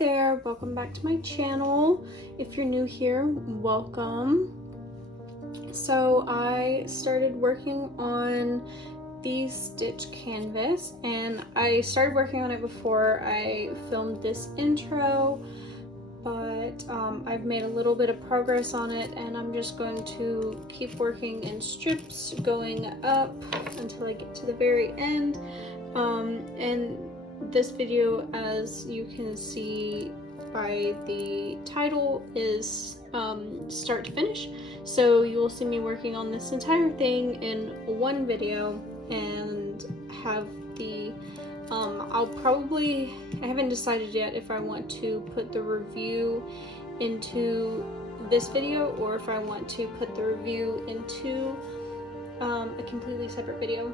there, welcome back to my channel. If you're new here, welcome. So I started working on the stitch canvas, and I started working on it before I filmed this intro, but I've made a little bit of progress on it, and I'm just going to keep working in strips going up until I get to the very end. And this video, as you can see by the title, is start to finish, so you will see me working on this entire thing in one video and have the I haven't decided yet if I want to put the review into this video or if I want to put the review into a completely separate video.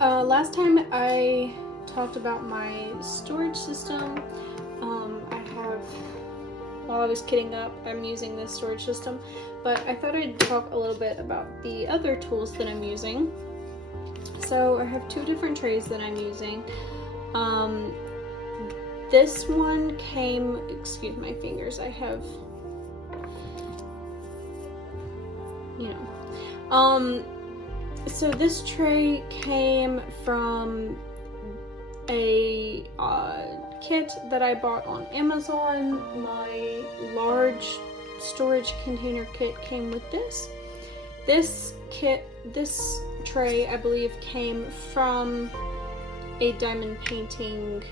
Last time I talked about my storage system. While I was kitting up, I'm using this storage system, but I thought I'd talk a little bit about the other tools that I'm using. So I have two different trays that I'm using. This one came, excuse my fingers, I have, so this tray came from a kit that I bought on Amazon. My large storage container kit came with this. This tray, I believe, came from a diamond painting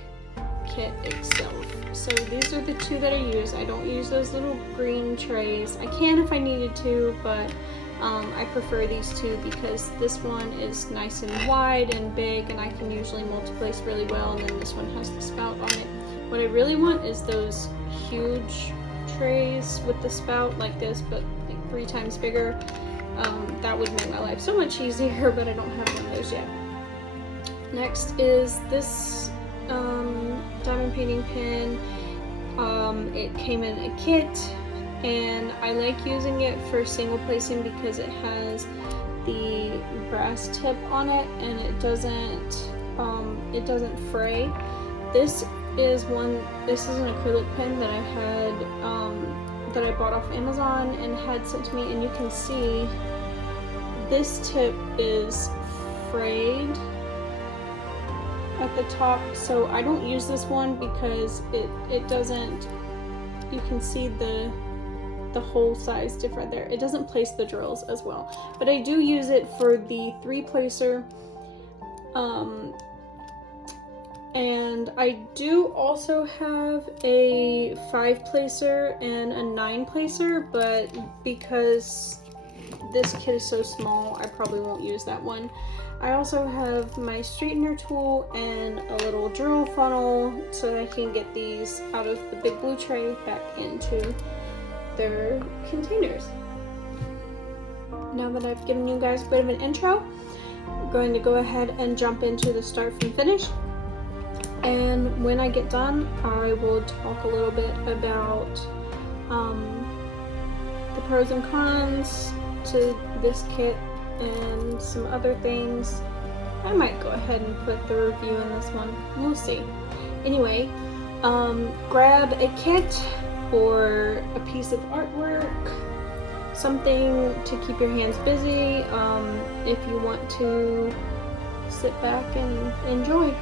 kit itself. So these are the two that I use. I don't use those little green trays. I can if I needed to, but I prefer these two because this one is nice and wide and big, and I can usually multi-place really well, and then this one has the spout on it. What I really want is those huge trays with the spout like this, but like 3 times bigger. That would make my life so much easier, but I don't have one of those yet. Next is this diamond painting pen. It came in a kit, and I like using it for single placing because it has the brass tip on it and it doesn't fray. This is an acrylic pen that I had that I bought off Amazon and had sent to me, and you can see this tip is frayed at the top, so I don't use this one because it doesn't, you can see the hole size different there. It doesn't place the drills as well, but I do use it for the 3-placer, and I do also have a 5-placer and a 9-placer, but because this kit is so small, I probably won't use that one. I also have my straightener tool and a little drill funnel so that I can get these out of the big blue tray back into their containers. Now that I've given you guys a bit of an intro, I'm going to go ahead and jump into the start from finish. And when I get done, I will talk a little bit about the pros and cons to this kit and some other things. I might go ahead and put the review in this one. We'll see. Anyway, grab a kit or a piece of artwork, something to keep your hands busy if you want to sit back and enjoy.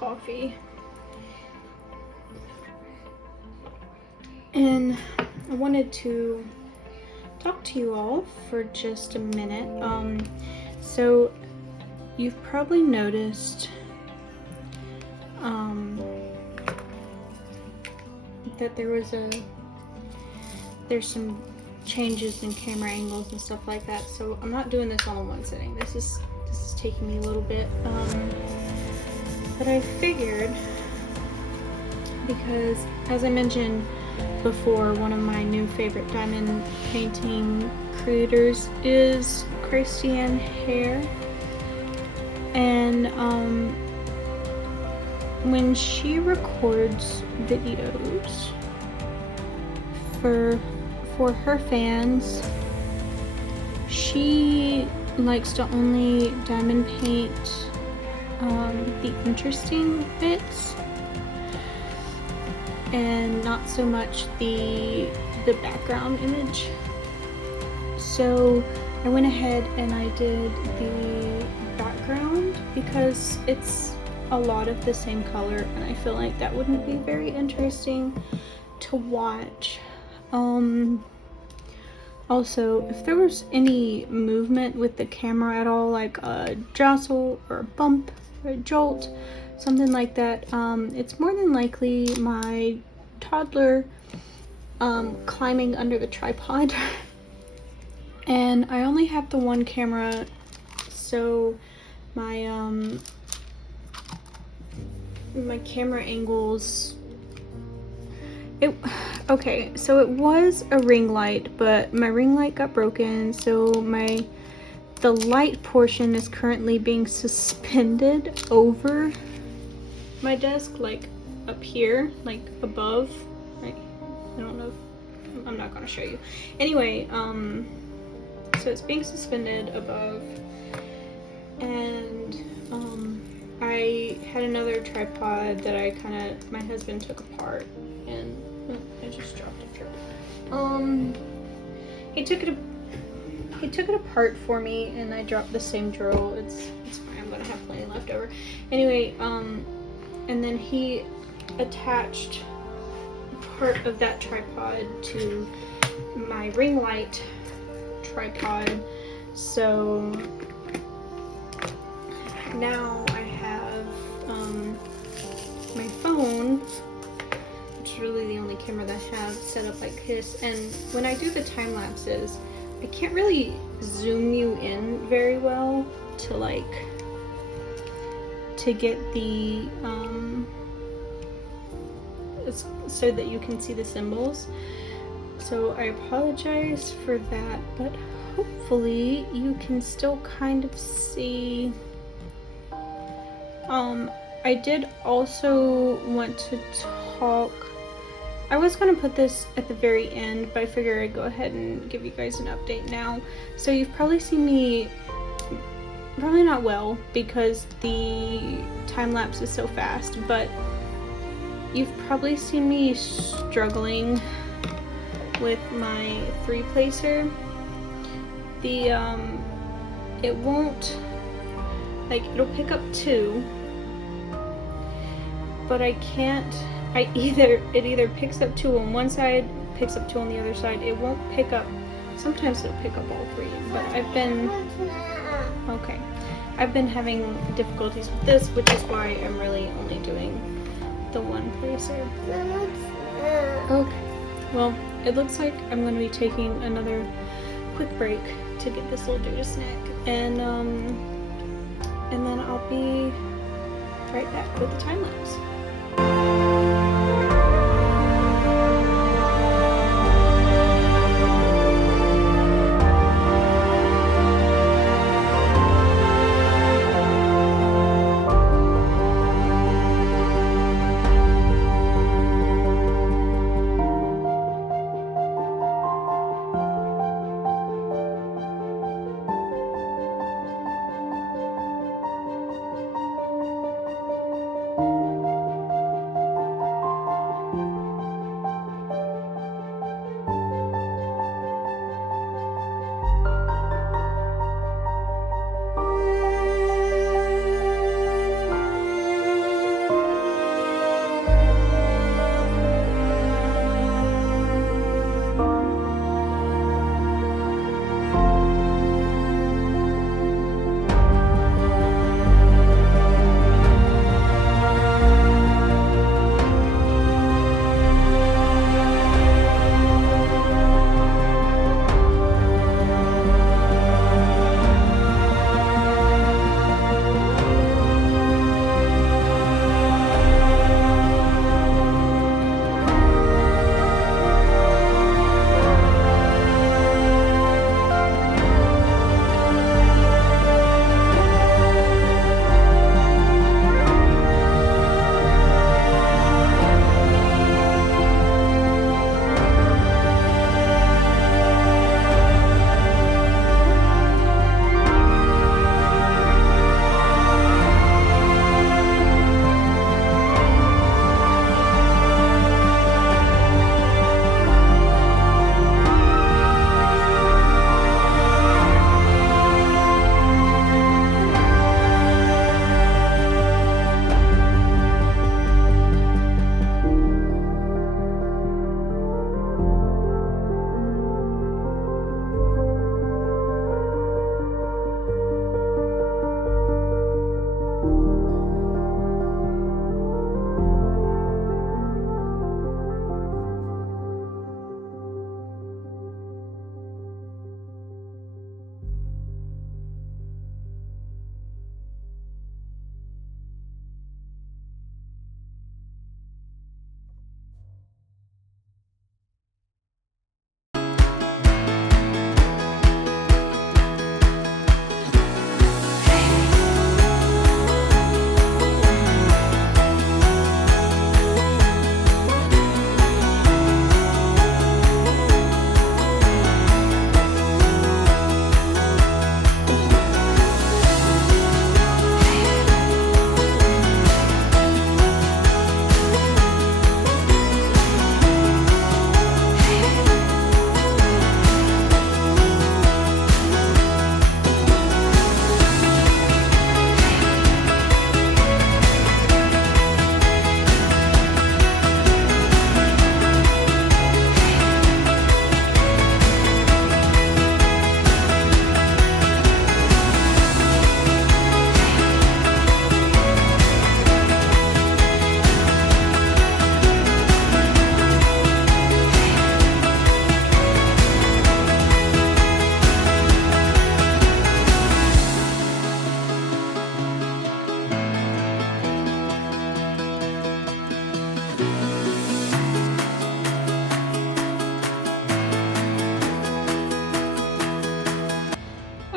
coffee. And I wanted to talk to you all for just a minute. So you've probably noticed that there's some changes in camera angles and stuff like that. So I'm not doing this all in one sitting. This is taking me a little bit. But I figured, because as I mentioned before, one of my new favorite diamond painting creators is Christiane Hare, and when she records videos for her fans, she likes to only diamond paint the interesting bits and not so much the background image. So I went ahead and I did the background because it's a lot of the same color, and I feel like that wouldn't be very interesting to watch. Also, if there was any movement with the camera at all, like a jostle or a bump or a jolt, something like that, it's more than likely my toddler climbing under the tripod. And I only have the one camera, so my my camera angles, okay, so it was a ring light, but my ring light got broken, so the light portion is currently being suspended over my desk, like up here, like above, right? I don't know if, I'm not gonna show you. Anyway, so it's being suspended above, and I had another tripod that my husband took apart, and I just dropped a trip. He took it apart for me, and I dropped the same drill. It's fine. I'm gonna have plenty left over. Anyway, and then he attached part of that tripod to my ring light tripod. So now I have my phone, which is really the only camera that I have set up like this, and when I do the time lapses, I can't really zoom you in very well to get the so that you can see the symbols. So I apologize for that, but hopefully you can still kind of see. I did also want to talk. I was going to put this at the very end, but I figured I'd go ahead and give you guys an update now. So you've probably seen me, probably not well because the time lapse is so fast, but you've probably seen me struggling with my 3-placer. It won't, like, it'll pick up 2, but I can't, it either picks up 2 on one side, picks up 2 on the other side. It won't pick up, sometimes it'll pick up all 3, but I've been having difficulties with this, which is why I'm really only doing the 1-placer. Okay, well, it looks like I'm going to be taking another quick break to get this little dude a snack, and then I'll be right back with the time lapse.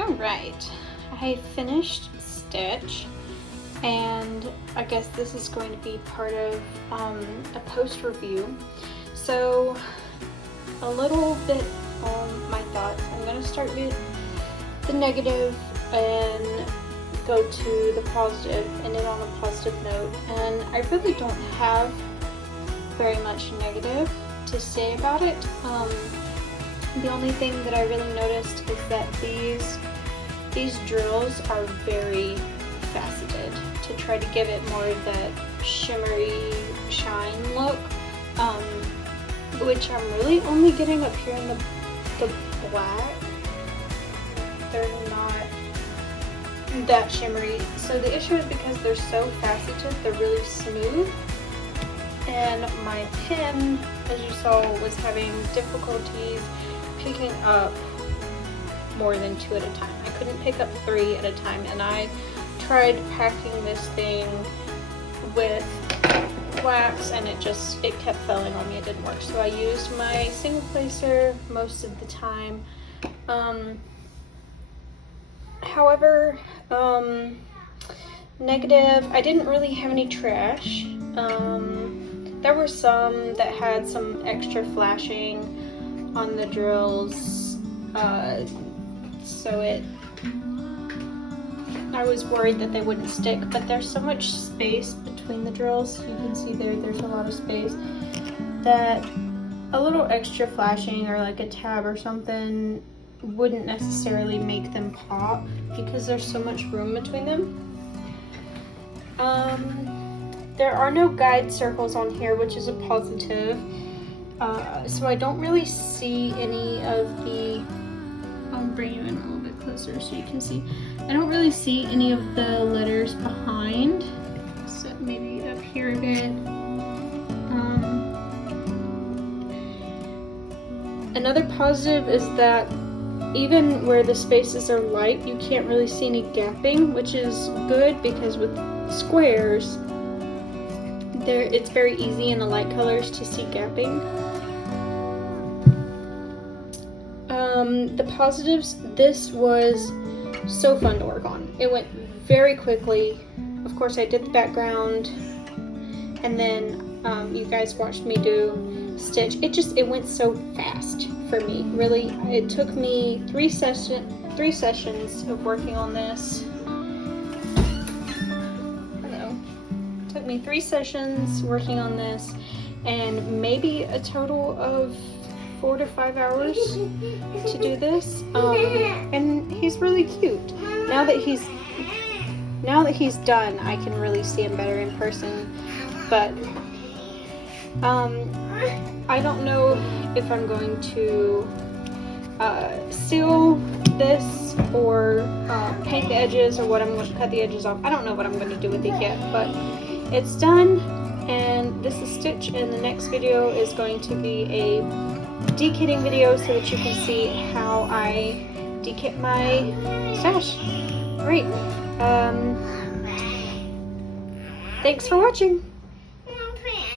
Alright, I finished Stitch, and I guess this is going to be part of a post review. So, a little bit on my thoughts. I'm going to start with the negative and go to the positive, and then on a positive note. And I really don't have very much negative to say about it. The only thing that I really noticed is that these drills are very faceted to try to give it more of that shimmery shine look, which I'm really only getting up here in the black. They're not that shimmery. So the issue is because they're so faceted, they're really smooth. And my pen, as you saw, was having difficulties picking up more than 2 at a time. I couldn't pick up 3 at a time, and I tried packing this thing with wax and it kept falling on me. It didn't work. So I used my single placer most of the time. However, negative, I didn't really have any trash. There were some that had some extra flashing on the drills, so I was worried that they wouldn't stick, but there's so much space between the drills, you can see there's a lot of space, that a little extra flashing or like a tab or something wouldn't necessarily make them pop because there's so much room between them. There are no guide circles on here, which is a positive. So I don't really see any of the, I'll bring you in a little bit closer so you can see. I don't really see any of the letters behind, except maybe up here a bit. Another positive is that even where the spaces are light, you can't really see any gapping, which is good because with squares, it's very easy in the light colors to see gapping. The positives, this was so fun to work on. It went very quickly. Of course, I did the background, and then you guys watched me do Stitch. It went so fast for me. Really, it took me 3 sessions of working on this. Took me 3 sessions working on this, and maybe a total of 4 to 5 hours to do this. And he's really cute. Now that he's done, I can really see him better in person. But I don't know if I'm going to seal this or paint the edges, or what I'm going to cut the edges off. I don't know what I'm going to do with it yet, but it's done, and this is Stitch, and the next video is going to be a dekitting video so that you can see how I dekit my stash. Great. Thanks for watching.